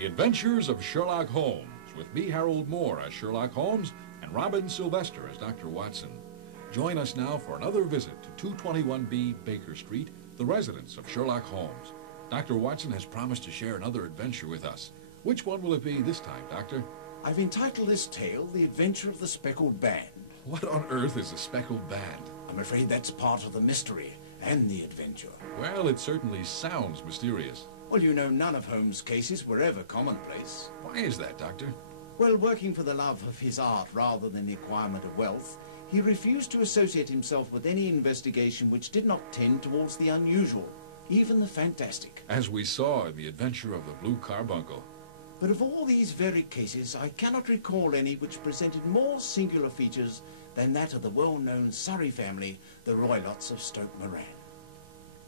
The Adventures of Sherlock Holmes, with me, Harold Moore, as Sherlock Holmes, and Robin Sylvester as Dr. Watson. Join us now for another visit to 221B Baker Street, the residence of Sherlock Holmes. Dr. Watson has promised to share another adventure with us. Which one will it be this time, Doctor? I've entitled this tale, The Adventure of the Speckled Band. What on earth is a speckled band? I'm afraid that's part of the mystery and the adventure. Well, it certainly sounds mysterious. Well, you know, none of Holmes' cases were ever commonplace. Why is that, Doctor? Well, working for the love of his art rather than the acquirement of wealth, he refused to associate himself with any investigation which did not tend towards the unusual, even the fantastic. As we saw in The Adventure of the Blue Carbuncle. But of all these varied cases, I cannot recall any which presented more singular features than that of the well-known Surrey family, the Roylotts of Stoke Moran.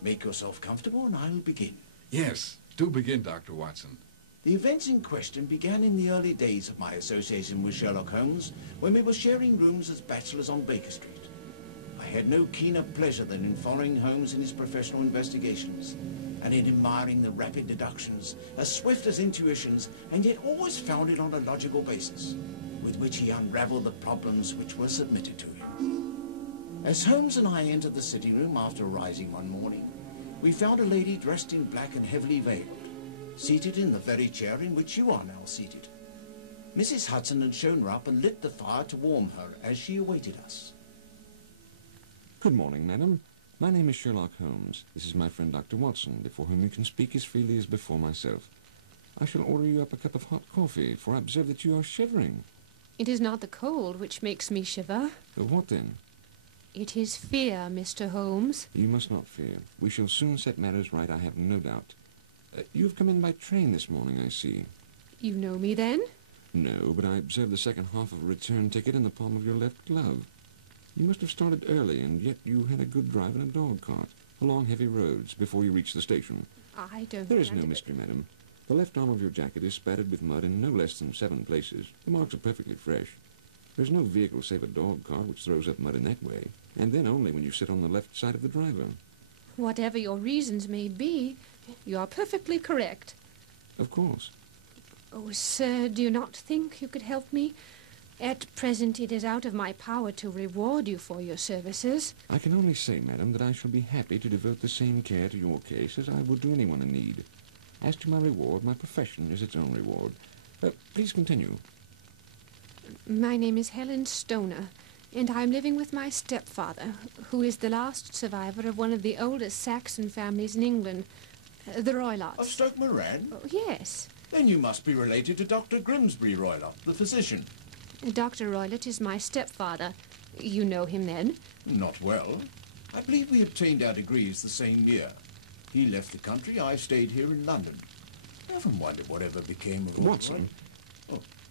Make yourself comfortable and I'll begin. Yes, do begin, Dr. Watson. The events in question began in the early days of my association with Sherlock Holmes, when we were sharing rooms as bachelors on Baker Street. I had no keener pleasure than in following Holmes in his professional investigations, and in admiring the rapid deductions, as swift as intuitions, and yet always founded on a logical basis, with which he unravelled the problems which were submitted to him. As Holmes and I entered the sitting room after rising one morning, we found a lady dressed in black and heavily veiled, seated in the very chair in which you are now seated. Mrs. Hudson had shown her up and lit the fire to warm her as she awaited us. Good morning, madam. My name is Sherlock Holmes. This is my friend Dr. Watson, before whom you can speak as freely as before myself. I shall order you up a cup of hot coffee, for I observe that you are shivering. It is not the cold which makes me shiver. What then? It is fear, Mr. Holmes. You must not fear. We shall soon set matters right, I have no doubt. You have come in by train this morning, I see. You know me, then? No, but I observe the second half of a return ticket in the palm of your left glove. You must have started early, and yet you had a good drive in a dog cart, along heavy roads, before you reached the station. I don't... There is no mystery, madam. The left arm of your jacket is spattered with mud in no less than 7 places. The marks are perfectly fresh. There's no vehicle save a dog cart which throws up mud in that way, and then only when you sit on the left side of the driver. Whatever your reasons may be, you are perfectly correct. Of course. Oh, sir, do you not think you could help me? At present, it is out of my power to reward you for your services. I can only say, madam, that I shall be happy to devote the same care to your case as I would to anyone in need. As to my reward, my profession is its own reward. Please continue. My name is Helen Stoner, and I am living with my stepfather, who is the last survivor of one of the oldest Saxon families in England, the Roylotts. Of Stoke Moran? Oh, yes. Then you must be related to Dr. Grimsby Roylott, the physician. Dr. Roylott is my stepfather. You know him, then? Not well. I believe we obtained our degrees the same year. He left the country, I stayed here in London. I often wondered whatever became of... Watson.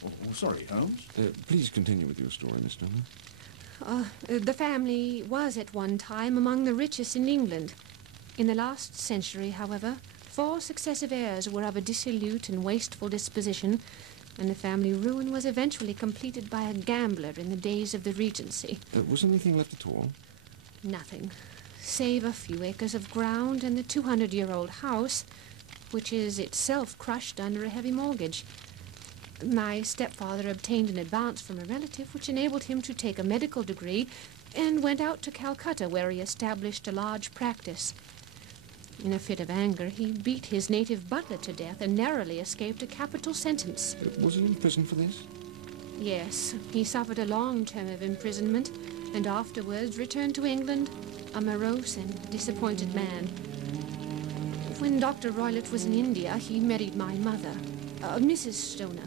Oh, sorry, Holmes. Please continue with your story, Miss Stoner. The family was at one time among the richest in England. In the last century, however, 4 successive heirs were of a dissolute and wasteful disposition, and the family ruin was eventually completed by a gambler in the days of the Regency. Was anything left at all? Nothing, save a few acres of ground and the 200-year-old house, which is itself crushed under a heavy mortgage. My stepfather obtained an advance from a relative which enabled him to take a medical degree and went out to Calcutta, where he established a large practice. In a fit of anger, he beat his native butler to death and narrowly escaped a capital sentence. Was he in prison for this? Yes, he suffered a long term of imprisonment and afterwards returned to England, a morose and disappointed man. When Dr. Roylott was in India, he married my mother, Mrs. Stoner.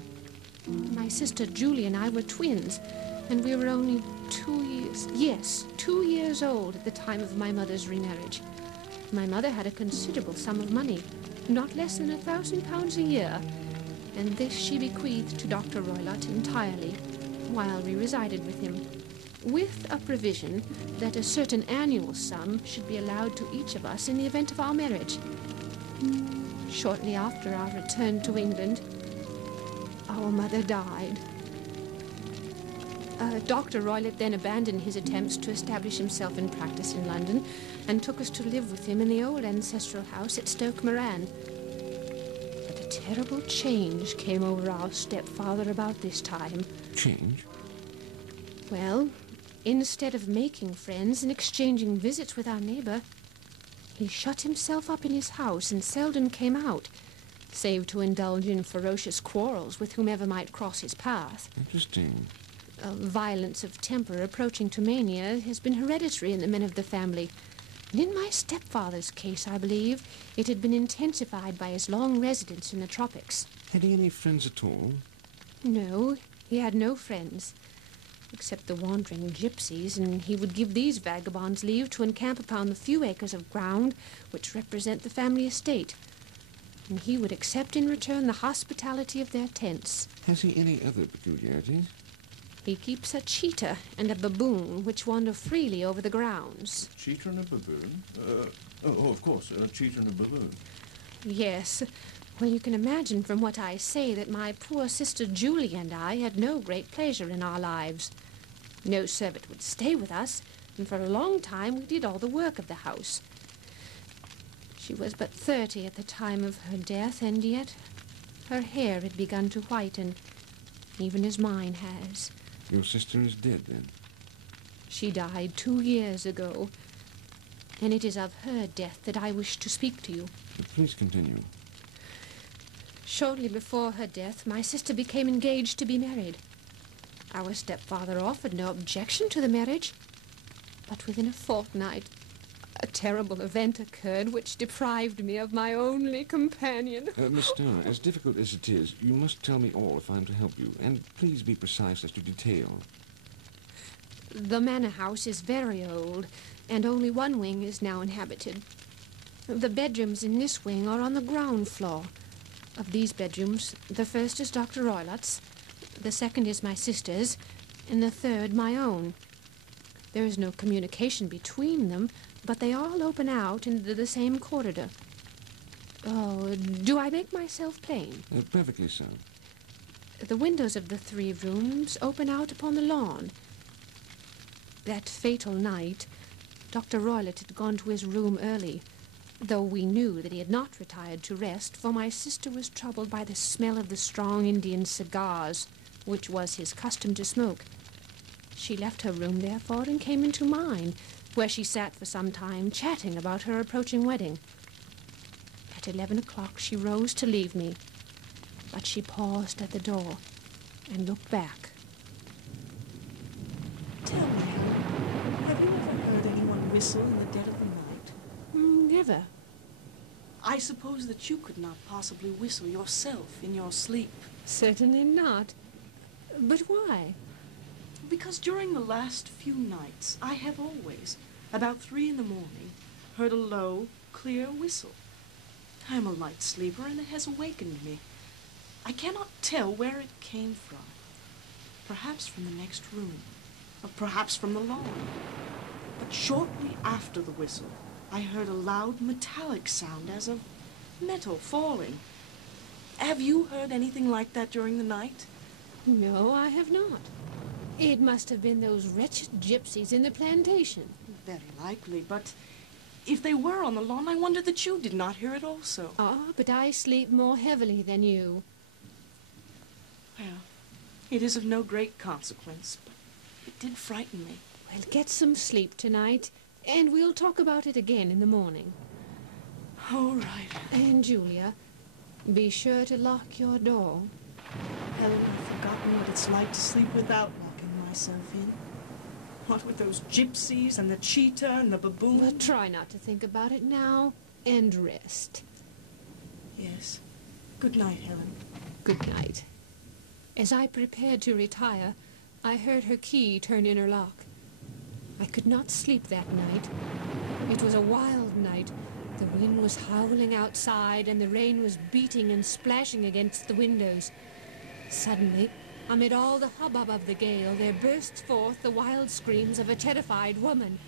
My sister Julie and I were twins, and we were only 2 years old at the time of my mother's remarriage. My mother had a considerable sum of money, not less than £1,000 a year, and this she bequeathed to Dr. Roylott entirely, while we resided with him, with a provision that a certain annual sum should be allowed to each of us in the event of our marriage. Shortly after our return to England, our mother died. Dr. Roylott then abandoned his attempts to establish himself in practice in London and took us to live with him in the old ancestral house at Stoke Moran. But a terrible change came over our stepfather about this time. Change? Well, instead of making friends and exchanging visits with our neighbor, he shut himself up in his house and seldom came out, save to indulge in ferocious quarrels with whomever might cross his path. Interesting. Violence of temper approaching to mania has been hereditary in the men of the family. And in my stepfather's case, I believe, it had been intensified by his long residence in the tropics. Had he any friends at all? No, he had no friends, except the wandering gypsies, and he would give these vagabonds leave to encamp upon the few acres of ground which represent the family estate. And he would accept in return the hospitality of their tents. Has he any other peculiarities? He keeps a cheetah and a baboon which wander freely over the grounds. Cheetah and a baboon? Of course, a cheetah and a baboon. Yes. Well, you can imagine from what I say that my poor sister Julie and I had no great pleasure in our lives. No servant would stay with us, and for a long time we did all the work of the house. She was but 30 at the time of her death, and yet her hair had begun to whiten, even as mine has. Your sister is dead, then? She died 2 years ago, and it is of her death that I wish to speak to you. Please continue. Shortly before her death, my sister became engaged to be married. Our stepfather offered no objection to the marriage, but within a fortnight, a terrible event occurred which deprived me of my only companion. Miss Stoner, as difficult as it is, you must tell me all if I'm to help you, and please be precise as to detail. The manor house is very old, and only one wing is now inhabited. The bedrooms in this wing are on the ground floor. Of these bedrooms, the first is Dr. Roylott's, the second is my sister's, and the third my own. There is no communication between them, but they all open out into the same corridor. Oh, do I make myself plain? Perfectly so. The windows of the 3 rooms open out upon the lawn. That fatal night, Dr. Roylott had gone to his room early, though we knew that he had not retired to rest, for my sister was troubled by the smell of the strong Indian cigars, which was his custom to smoke. She left her room, therefore, and came into mine, where she sat for some time chatting about her approaching wedding. At 11 o'clock she rose to leave me, but she paused at the door and looked back. Tell me, have you ever heard anyone whistle in the dead of the night? Never. I suppose that you could not possibly whistle yourself in your sleep. Certainly not. But why? Because during the last few nights, I have always, about 3 in the morning, heard a low, clear whistle. I am a light sleeper, and it has awakened me. I cannot tell where it came from. Perhaps from the next room, or perhaps from the lawn. But shortly after the whistle, I heard a loud metallic sound as of metal falling. Have you heard anything like that during the night? No, I have not. It must have been those wretched gypsies in the plantation. Very likely, but if they were on the lawn, I wonder that you did not hear it also. Ah, but I sleep more heavily than you. Well, it is of no great consequence, but it did frighten me. Well, get some sleep tonight, and we'll talk about it again in the morning. All right. And, Julia, be sure to lock your door. Helen, I've forgotten what it's like to sleep without locking myself in. What with those gypsies and the cheetah and the baboon? Well, try not to think about it now, and rest. Yes. Good night, Helen. Good night. As I prepared to retire, I heard her key turn in her lock. I could not sleep that night. It was a wild night. The wind was howling outside, and the rain was beating and splashing against the windows. Suddenly, amid all the hubbub of the gale, there burst forth the wild screams of a terrified woman.